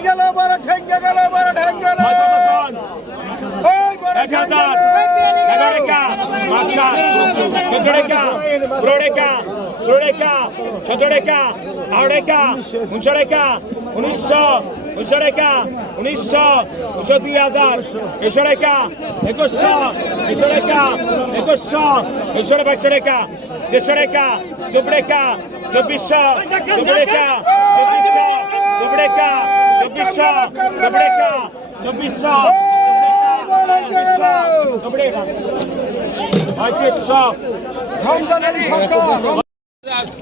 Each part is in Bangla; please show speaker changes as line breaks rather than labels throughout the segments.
গেল বড় ঠেঙ্গে গেল বড় ঠেঙ্গে গেল। ওই বড়
ঠেঙ্গে উনিশশো উনিশশো রেখা উনিশশো উনিশশো দুই হাজার একশো রেখা একুশশো একশো রেখা একুশশো একশো বাইশশো রেখা দেড়শো রেখা চব্বিশ রেখা চব্বিশশো চব্বিশ রেখা চব্বিশশো চব্বিশ রেখা চব্বিশশো চব্বিশশো চব্বিশশো পঁয়ত্রিশশো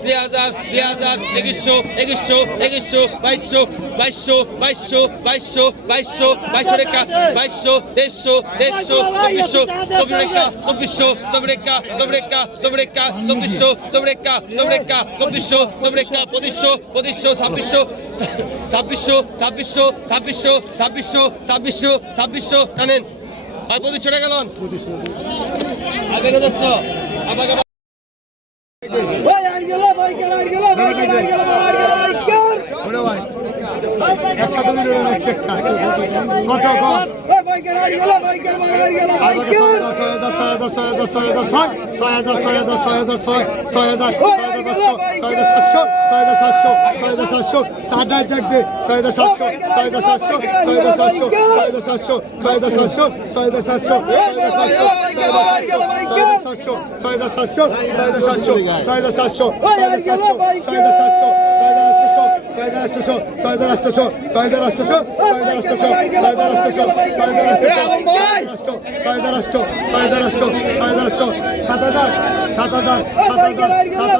দুই হাজার দুই হাজার একুশশো একুশশো একুশশো বাইশশো বাইশশো বাইশশো বাইশশো বাইশশো বাইশশো রেখা বাইশশো দেড়শো দেড়শো চব্বিশশো চব্বিশ রেখা চব্বিশশো চব্বিশ রেখা চব্বিশ রেখা চব্বিশ রেখা চব্বিশশো চব্বিশ রেখা চব্বিশ রেখা চব্বিশশো চব্বিশ রেখা পঁচিশশো পঁচিশশো ছাব্বিশশো ছাব্বিশশো ছাব্বিশশো ছাব্বিশশো ছাব্বিশশো ছাব্বিশশো ছাব্বিশশো টানেন। আর পঁচিশশো টাকা গেলেন আবেগে দোস্ত
একসাথে মিলে কত সাতশো সাতশো সাতশো সাতশো ছয় হাজার আটশোশো ছয় হাজার আটশোশো ছয় হাজার আটশোশো ছয় হাজার আটশোশো ছয় হাজার আটশোশো ছয় হাজার আটশো ছয় হাজার আটশো ছয় হাজার আটশো ছয় হাজার আটশো সাত হাজার সাত হাজার সাত হাজার সাত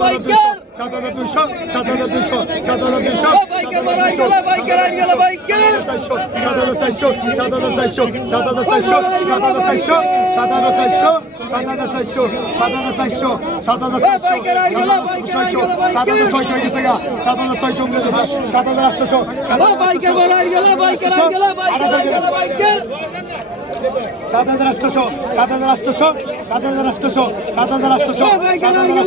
হাজার সাত হাজার ছয়শো হয়ে গেছে গা সাত হাজার ছয়শো সাত হাজার আটশোশো সাত হাজার আটশোশো সাত হাজার আটশোশো সাত হাজার আটশোশো সাত হাজার আটশোশো সাত হাজার আটশোশো সাত হাজার আটশোশো সাত হাজার আটশোশো সাত হাজার আটশোশো সাত হাজার আটশোশো এদিকে আও আগাও চার হাজার হাজার চার হাজার চার হাজার চার চার হাজার চার হাজার দুশো সাত হাজার দুশো সাত হাজার দুশো সাত হাজার দুশো সাত হাজার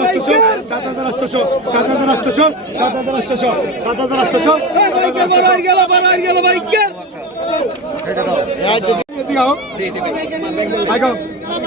চারশো সাত হাজার চারশো সাত হাজার ছয়শো সাত হাজার ছয়শো সাত হাজার ছয়শো সাত হাজার ছয়শো সাত হাজার ছয়শো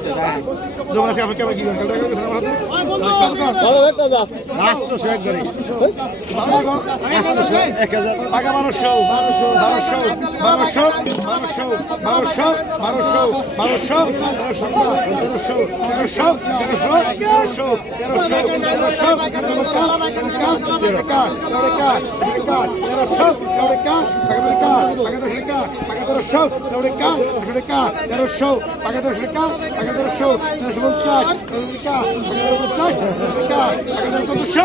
পাঁচ হাজার পাঁচ হাজার পাঁচ হাজার আটশোশো একবারে আটশোশো এক হাজার টাকা বারোশো বারোশো বারোশো বারোশো বারোশো বারোশো বারোশো বারোশো তেরোশো তেরোশো তেরোশো তেরোশো তেরোশো তেরোশো তেরোশো তেরোকা তেরোশো তেরোশো তেরোটিকা আঠারোটিকা তেরোশো টাকা তেরোশো টাকা টাকা তেরোশো তেরোশো পঞ্চাশ তেরোটিকা টাকা তেরো পঞ্চাশ টাকা টাকা
তেরো চোদ্দশো।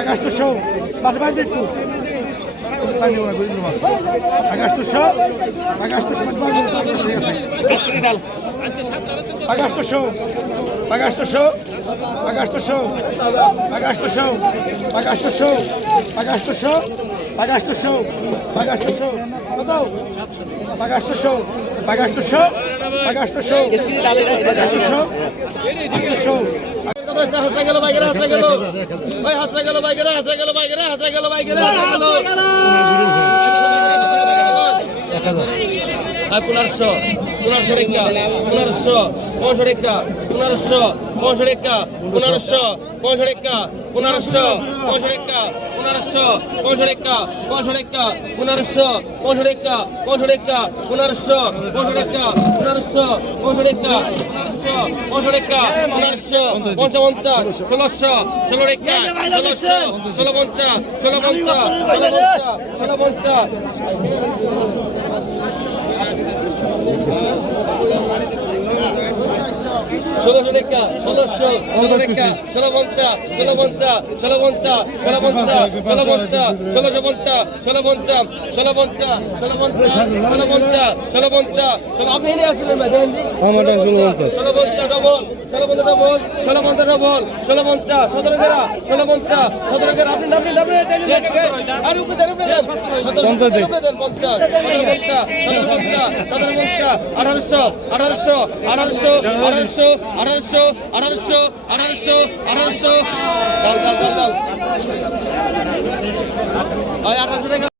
আগাস্টশো মাঝে মাঝে একটু আগাস্টশো আগাস্টশো আগাস্টশো আগাস্টশো আগাস্টশো আগাস্টশো আগাস্টশো আগাস্টশো আগাস্টশো আগাস্টশো কত আগাস্টশো আগাস্টশো আগাস্টশো আগাস্টশো আগাস্টশো
হাসা গেল বাইকেরা হাসা গেল ভাই হাসা গেল বাইকেরা হাসা গেল বাইকেরা হাসা গেল বাইকেরা হাসা গেল পনেরোশো পনেরোশো রেখা পনেরোশো পনেরোশো রেখা। পনেরোশো পনেরোশো টাকা পনেরোশো পনেরোশো টাকা পনেরোশো পনেরোশো টাকা পনেরোশো পনেরোশো টাকা পনেরোশো টাকা পনেরোশো পনেরোশো টাকা পনেরোশো টাকা পনেরোশো পনেরোশো টাকা পনেরোশো পনেরোশো টাকা পনেরোশো পনেরোশো টাকা পনেরোশো পঞ্চাশ, ষোলোশো ষোলো টাকা ষোলোশো ষোলো পঞ্চাশ ষোলো পঞ্চাশ ষোলো পঞ্চাশ ষোলো পঞ্চাশ ষোলোশো টাকা ষোলোশো ষোলো টাকা ষোলো পঞ্চা ষোলো পঞ্চা ষোলো পঞ্চা ষোলো পঞ্চা ষোলো পঞ্চা ষোলোশো পঞ্চা ষোলো পঞ্চা ষোলো পঞ্চা ষোলো পঞ্চা ষোলো পঞ্চা ষোলো পঞ্চা ষোলো আপনি এনে আসলেন ষোলো পঞ্চা ডবল ষোলো পঞ্চা ডবল ষোলো পঞ্চা ডবল ষোলো পঞ্চা সতেরো গেরা ষোলো পঞ্চা সতেরো গেরা আপনি আপনি আপনি আর উপরে দেন উপরে দেন পঞ্চাশ পঞ্চাশ সতেরো পঞ্চা আঠারোশো আঠারোশো আঠারোশো আঠারোশো আঠারোশো আঠারোশো আঠারোশো আঠারোশো দাল দাল দাল দাল আঠারোশো টাকা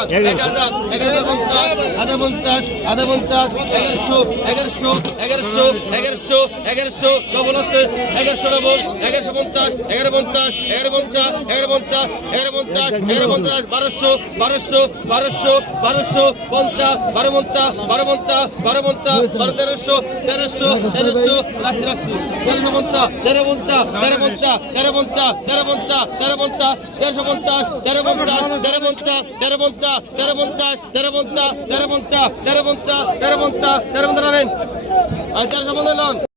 পঞ্চাশ পঞ্চাশ হাজার পঞ্চাশ এগারোশো এগারোশো এগারোশো এগারোশো এগারোশো এগারোশো ডবল এগারোশো পঞ্চাশ এগারো পঞ্চাশ এগারো পঞ্চাশ এগারো পঞ্চাশ এগারো পঞ্চাশ এগারো পঞ্চাশ বারোশো বারোশো বারোশো বারোশো পঞ্চাশ বারো পঞ্চাশ বারো পঞ্চাশ তেরোশো তেরোশো তেরোশো তেরোশো পঞ্চাশ তেরো পঞ্চাশ তেরো পঞ্চাশ তেরো পঞ্চাশ তেরো পঞ্চাশ তেরো পঞ্চাশ পঞ্চাশ তেরো পঞ্চাশ তেরো পঞ্চাশ তেরো পঞ্চাশ তেরো পঞ্চাশ তেরো পঞ্চাশ তেরো পঞ্চাশ তেরো পঞ্চাশ তেরো পঞ্চাশ তেরো পঞ্চাশ তেরো পঞ্চাশ তেরোশো পঞ্চাশ